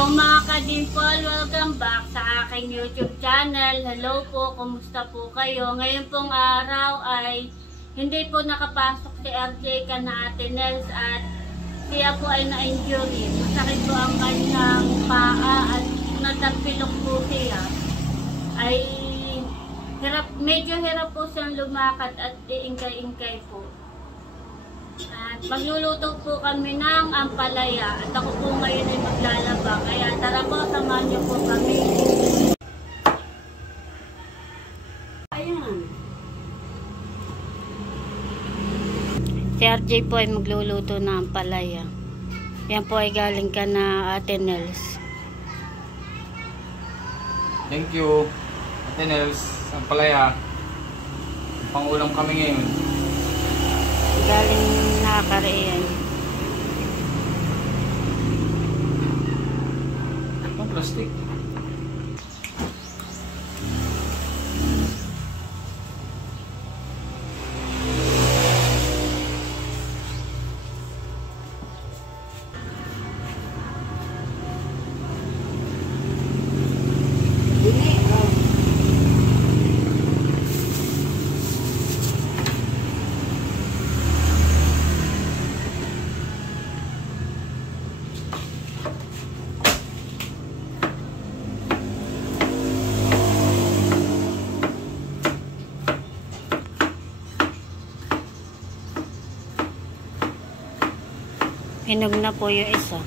Hello mga ka-dimple, welcome back sa aking YouTube channel. Hello po, kumusta po kayo? Ngayon pong araw ay hindi po nakapasok si RJ kana Ate Nels at siya po ay na-injury. Masakit po ang kanyang paa at natagpilok po siya. Ay medyo hirap po siyang lumakad at iingkay-ingkay po. At magluluto po kami ng ampalaya at ako po ngayon ay maglalaba, kaya tara po, samahan niyo po kami. Ayan. Si RJ po ay magluluto ng ampalaya. Yan po ay galing ka na Ate Nels. Thank you Ate Nels, ampalaya. Pangulam kami ngayon. Galing nakakariyan. Ang plastic. Hinog na po yung isa.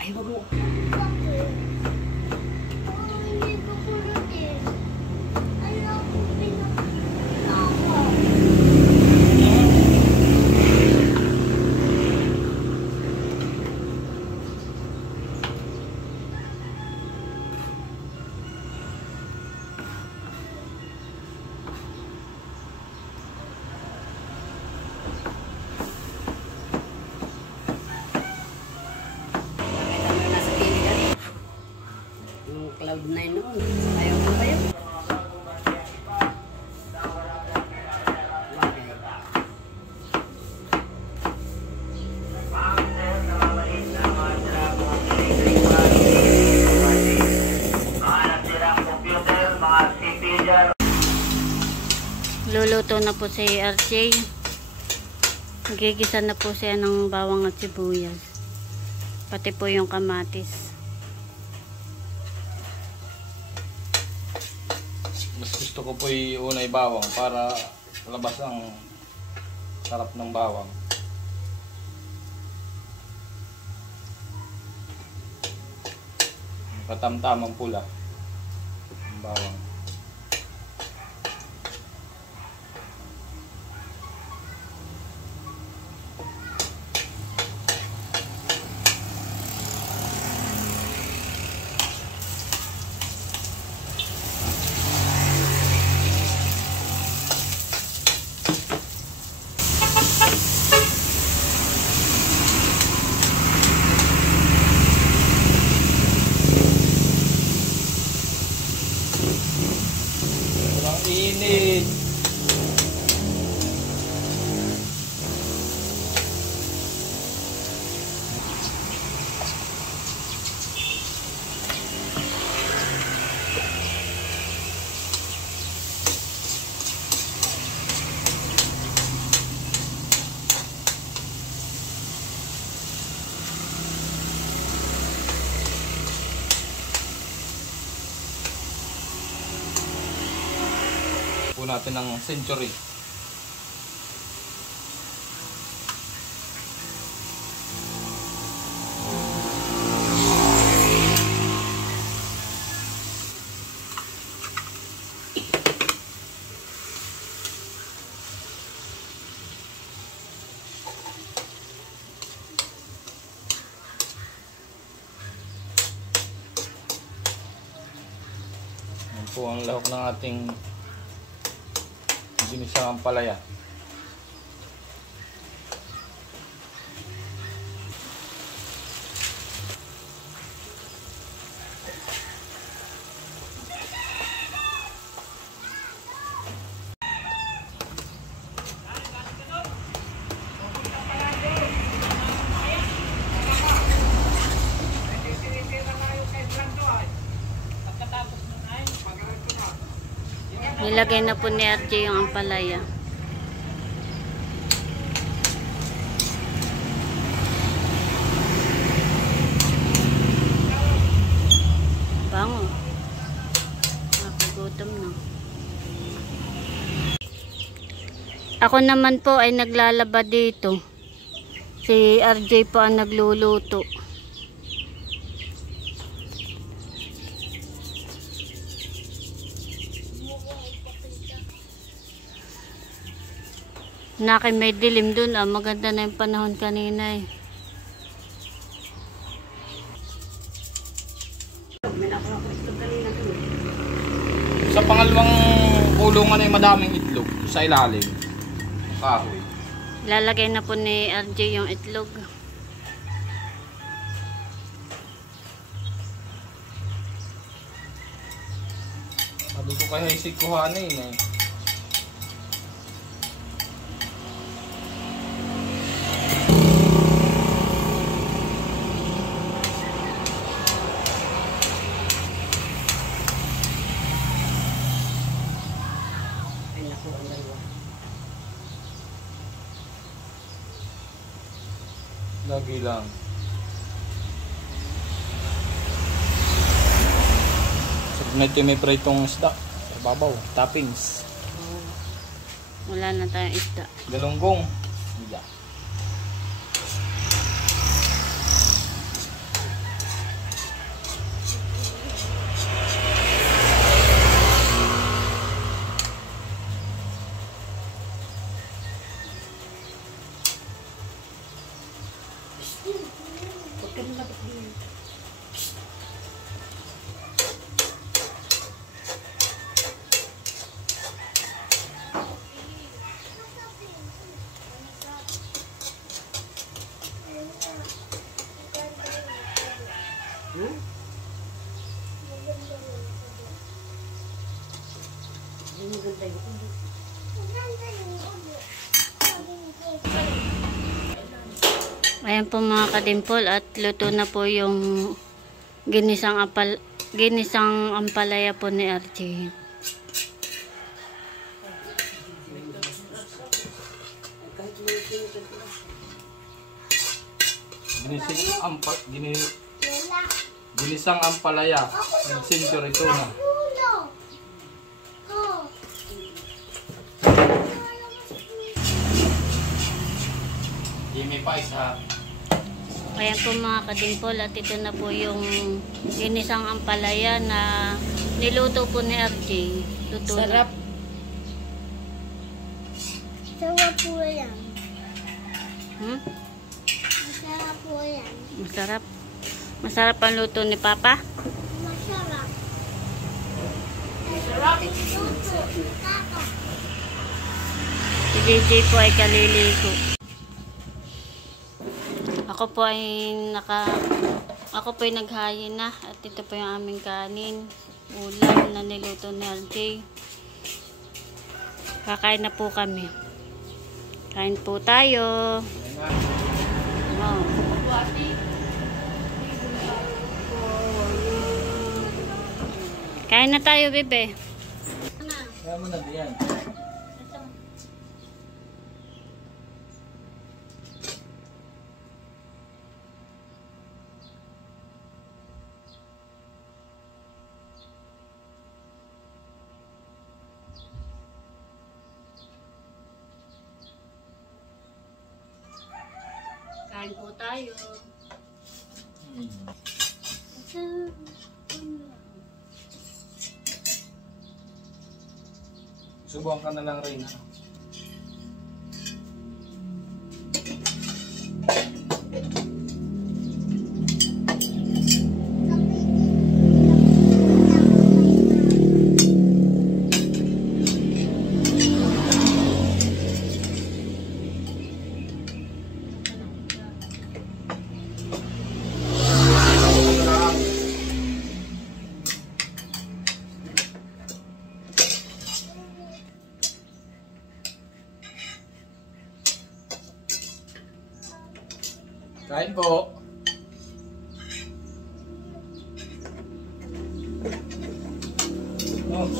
Ay, wag mo. Cloud9 noon. Ayaw ko tayo. Luluto na po si RJ. Gigisa na po siya ng bawang at sibuyas. Pati po yung kamatis. Mas gusto ko po iunay bawang para labas ang sarap ng bawang. Katamtamang pula ang bawang. Init. po natin ng century. po ang lahok ng ating ginisang ampalaya. Nilagay na po ni RJ yung ampalaya. Bango. Nakagutom na. Ako naman po ay naglalaba dito. Si RJ po ang nagluluto. Naki may dilim dun ah. Maganda na yung panahon kanina eh. Sa pangalawang kulungan ay madaming itlog sa ilalim. Kahoy. Lalagay na po ni RJ yung itlog. Sabi ko kaya isig kuhanin eh. Lagi lang. Medyo may pritong isda sa babaw, toppings. Wala na tayong isda. Galunggong. Yeah. Ayan po mga kadimpol, at luto na po yung ginisang ampalaya po ni RJ. Ginisang ampalaya. Nagsinto ito na. Jimmy pa isa. Ayan po mga kadimpol, at ito na po yung ginisang ampalaya na niluto po ni RJ. Luto Sarap. na. Sarap po yan. Masarap po yan. Masarap. Masarap ang luto ni Papa. Masarap. Masarap. Kaka. Si JJ po ay kaliligo. Ako po ay naghayin na, at ito po yung aming kanin, ulam na niluto ni RJ. Kakain na po kami. Kain po tayo. Wow. Kain na tayo, bebe. Kaya mo na diyan. Kain po tayo. Subukan ka na lang rin. Kain po. Oh.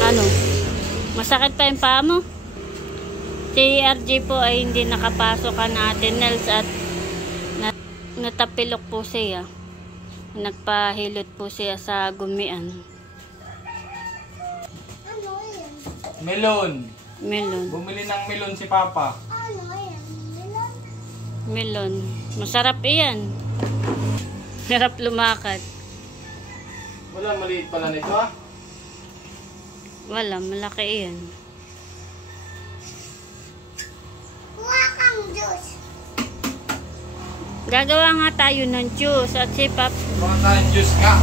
Ano? Masakit pa yung paa mo? Si RJ po ay hindi nakapasok ka natin, Nels, at natapilok po siya. Nagpahilot po siya sa gumian. Ano yan? Melon. Melon. Bumili ng melon si Papa. Ano yan? Melon? Melon. Masarap iyan. Sarap lumakad. Wala, maliit pala nito ah. Wala, malaki iyan. Kuha kang juice. Gagawa nga tayo ng juice at si Pap, Baka tayong juice ka.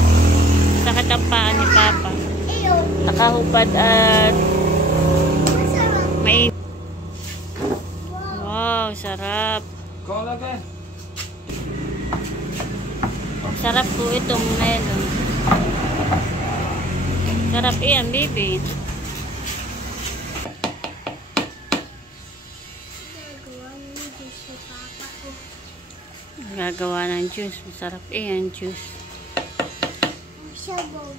sakit ang paa ni Papa. Ayun. Nakahubad at Masarap. may... Wow. Wow, sarap. Ikaw lagay. Sarap po itong melon. Sarap iyan, baby. Gagawa ng juice si Papa ko. Gagawa ng juice. Masarap iyan, juice. Sabaw.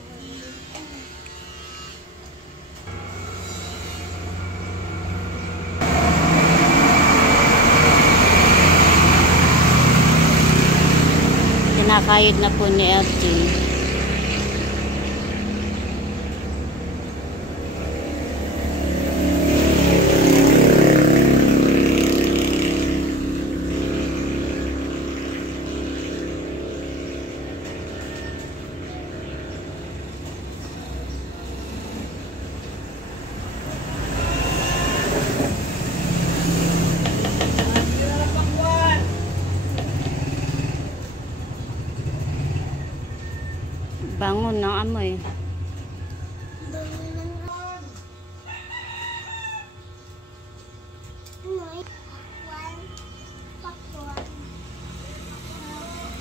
Kinakayod na po ni RJ. Bangon ng amoy.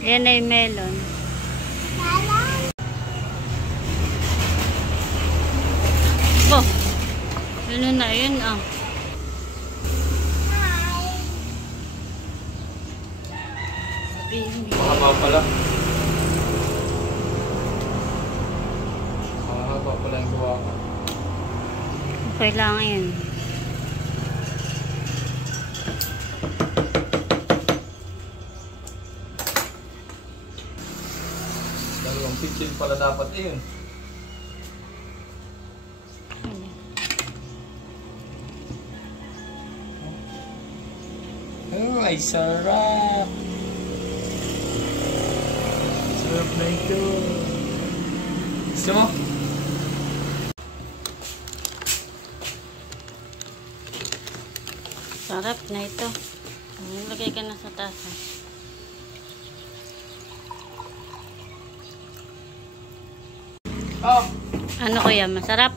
Yan ay melon. Oh, ano na yun ah. Sabihin mo. Mahaba pala. Mahaba pala yung gawa ko. Okay lang yan. Dalawang pitsil pala dapat yun. Oh, ay sarap. Sarap na ito. Gusto mo? Sarap na ito. Lagay ka na sa tasa. Oh. Ano kuya? Masarap?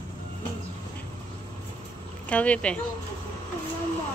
Ikaw, Pipe. Mama.